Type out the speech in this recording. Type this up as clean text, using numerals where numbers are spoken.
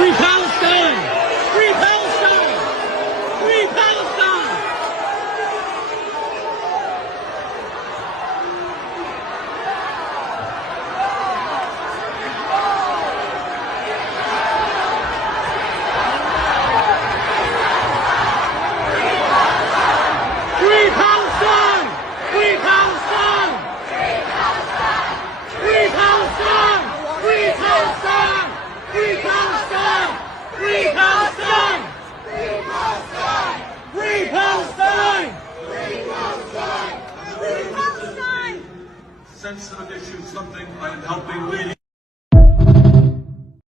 Free Palestine! Free Palestine! Free Palestine! Free Palestine! Free Palestine! Free Palestine! Free Palestine! Free Palestine! Free Palestine! Free Palestine! Free Palestine! Free Palestine! Free Palestine! Sensitive issue, something I am helping lead.